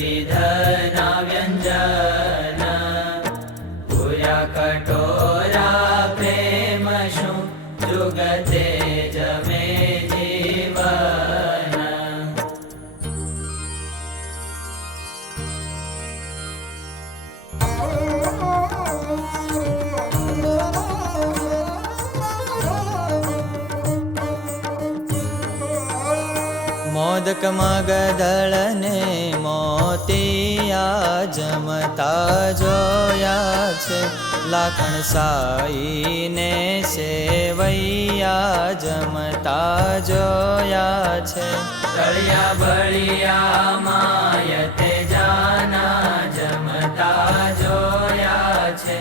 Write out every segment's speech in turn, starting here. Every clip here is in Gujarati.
વિધના વ્યંજન પૂર્યા કટોરા પ્રેમ શું જુગતે જમે જીવન. મોદક મગદળ ને મોતિયા જમતા જોયા છે. લાખણ સાઈ ને સેવૈયા જમતા જોયા છે. તળિયા બળિયા માય તે જાના જમતા જોયા છે.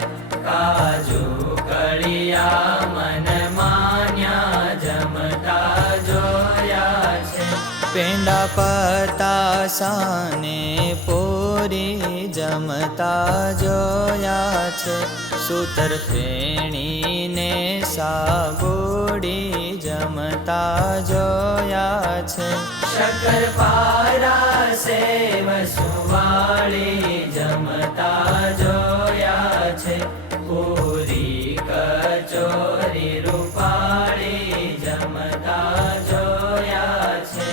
કાજુ કળિયા મન માન્યા જમતા જોયા છે. પેંડા પતાસાને પૂરી જમતા જોયા છે. સૂતર ફેણીને સાબુડી જમતા જોયા છે. શક્કરપારા સેવ સુવાળી જમતા જોયા છે. પૂરી કચોરી રૂપાળી જમતા જોયા છે.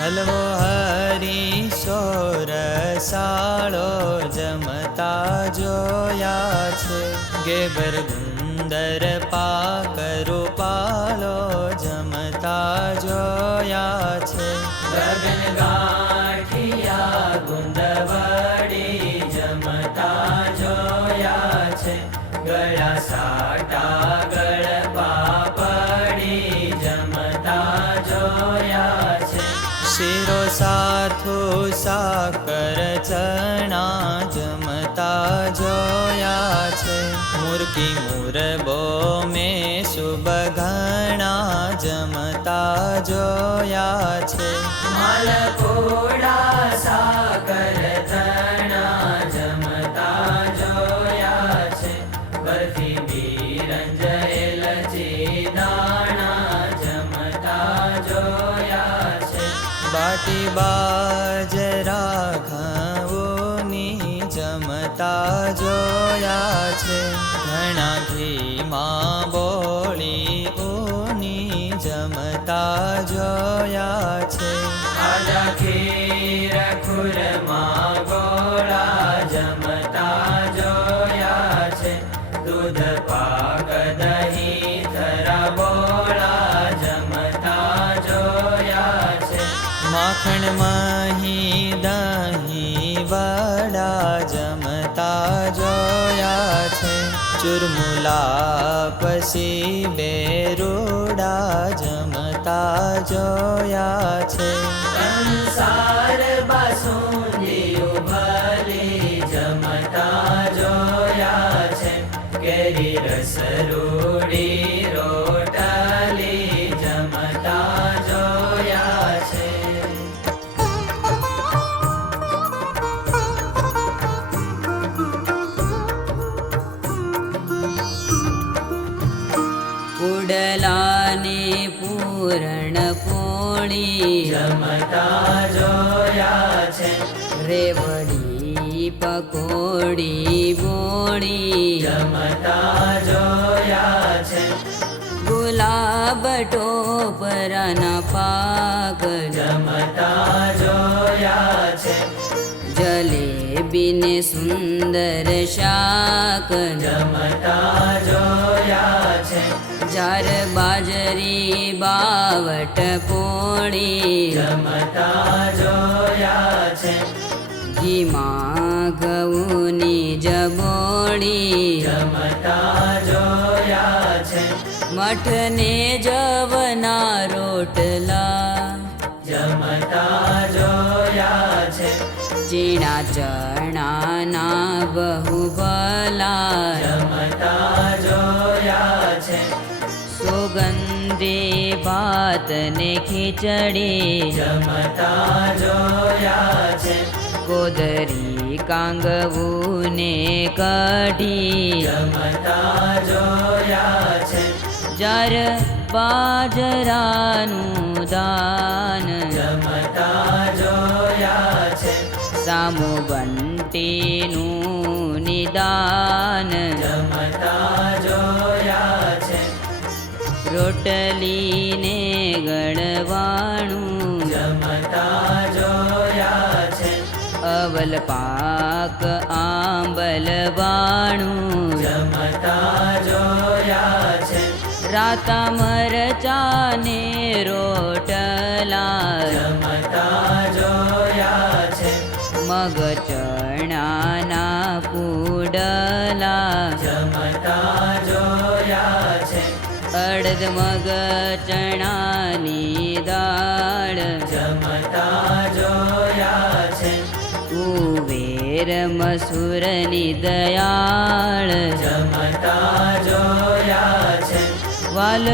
હલવો હરી સોરસાળો જમતા જોયા છે. ગેબર ગુંદર પાક રૂપાળો જમતા જોયા છે. ગગન ગાંઠિયા ગુંદવડી જમતા જોયા છે. ગળા સાટા ગળ પાપડી જમતા જોયા છે. શીરો સાથું સાકર ચણા જમતા જોયા છે. મુરકી મુરબો મેં સુબઘણા જમતા જોયા છે. માલપુડા સાકર ચણા જમતા જોયા છે. બરફી બીરંજ એલચી દાણા જમતા જોયા છે. બાટી બાજરા ઘઉંની જમતા જોયા છે. ઘણા ઘીમાં બોળી ઊની જમતા જોયા છે. આજા ખીર ખુરમા ગોળા જમતા જોયા છે. દૂધ પાક દહીં થરા બોળા જમતા જોયા છે. માખણ મહી દહીં વડા જમતા જોયા છે. ચુરમુલા પછી બેરોડા જમતા જોયા છે. સંસાર બાસુંદી ઉભલી જમતા જોયા છે. કેરી રસ રૂડી રોટલી જમતા જોયા છે. ઉડલાને પૂરણ પોળી જમતા જોયા છે. રેવડી પકોડી બોળી જમતા જોયા છે. ગુલાબ ટોપરાના પાક જમતા જોયા છે. જલેબીને સુંદર શાક જમતા જોયા છે. જાર બાજરી બાવટ પોળી જમતા જોયા છે. ઘીમાં ઘઉંની જબોળી જમતા જોયા છે. મઠને જવના રોટલા જમતા જોયા છે. ચીણા ચણાના બહુ ભલા જમતા જોયા છે. સુગંધી ભાત ને ખીચડી જમતા જોયા છે. કોદરી કાંગવું ને કઢી જમતા જોયા છે. જાર બાજરાનું દાન જમતા જોયા છે. સામુ બંટીનું નિદાન જમતા જોયા છે. રોટલીને ગળવાણું જમતા જોયા છે. અવલ પાક આંબલવાણું જમતા જોયા છે. રાતા મરચાને રોટલા જમતા જોયા છે. મગ ચણાના પુડલા જમતા જોયા છે. અડદ મગ ચણાની દાળ જમતા જોયા છે. કુવેર મસૂરની દયાળ જમતા જોયા છે. વાલ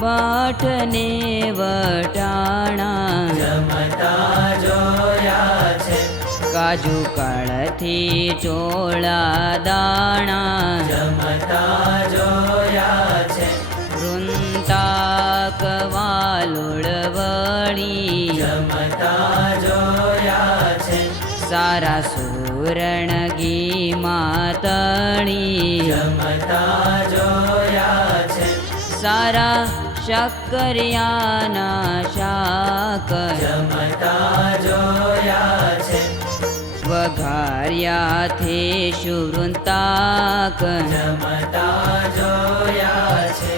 બાઠને વટાણા જમતા જોયા છે. કાજુ કાળથી ચોળા દાણા જમતા જોયા છે. વૃંતાક વાલુળ વળી જમતા જોયા છે. સારા સુરણ ઘી માતળી જમતા જોયા છે. સારા શક્કરિયાના શાક જમતા જોયા છે. વઘાર્યાથી શુવૃંતાક જમતા જોયા છે.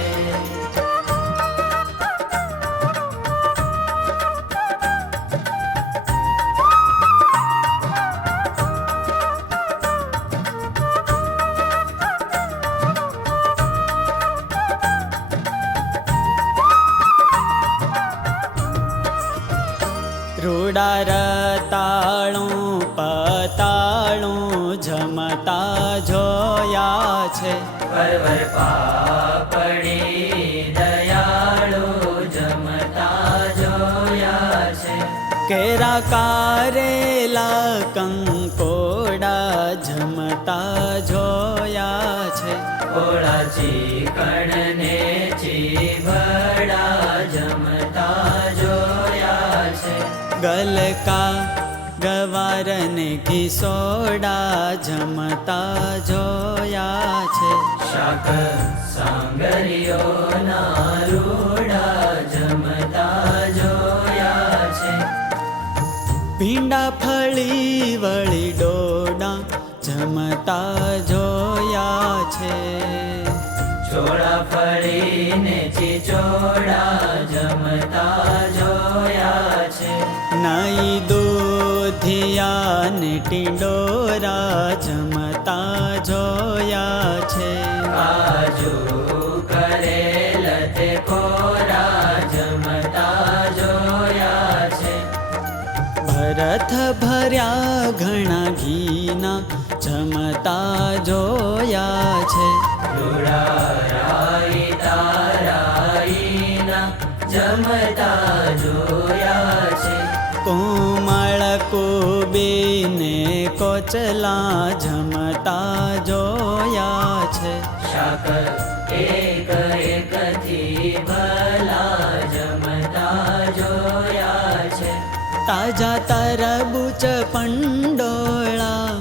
રૂડા રતાળું પતાળું જમતા જોયા છે. પરવર પાપડી દયાળુ જમતા જોયા છે. કેરા કારેલા કંકોડા જમતા જોયા છે. ઓળા ચીકણ ને ચીભડા જમતા જોયા છે. ગલકા ગવાર ને ઘીસોડા જમતા જોયા છે. શાક સાંગરીઓના રૂડા જમતા જોયા છે. ભીંડા ફળી વળી ડોડા જમતા જોયા છે. ચોળા ફળીને ચીચોડા જમતા જોયા છે. નાઈ દૂધિયા ને ટીંડોરા જમતા જોયા છે. કાજુ કરેલ તે કોરા જમતા જોયા છે. ભરત ભર્યા ઘણા ઘીના જમતા જોયા છે. રાઈ તારાઈના જમતા જોયા છે. કોમળ કોબીને કોચલા જમતા જોયા છે. શાક એક એકથી ભલા જમતા જોયા છે. તાજા તરબૂચ પંડોળા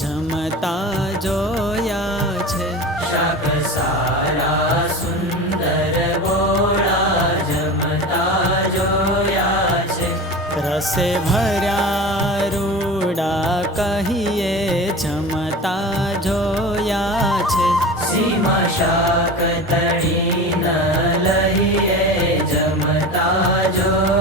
જમતા જોયા છે. શાક સારા સુંદર બોળા જમતા જોયા છે. રસે ભર્યા રૂડા કહીએ જમતા જોયા છે. સીમા શાક તળી ન લઈએ જમતા જોયા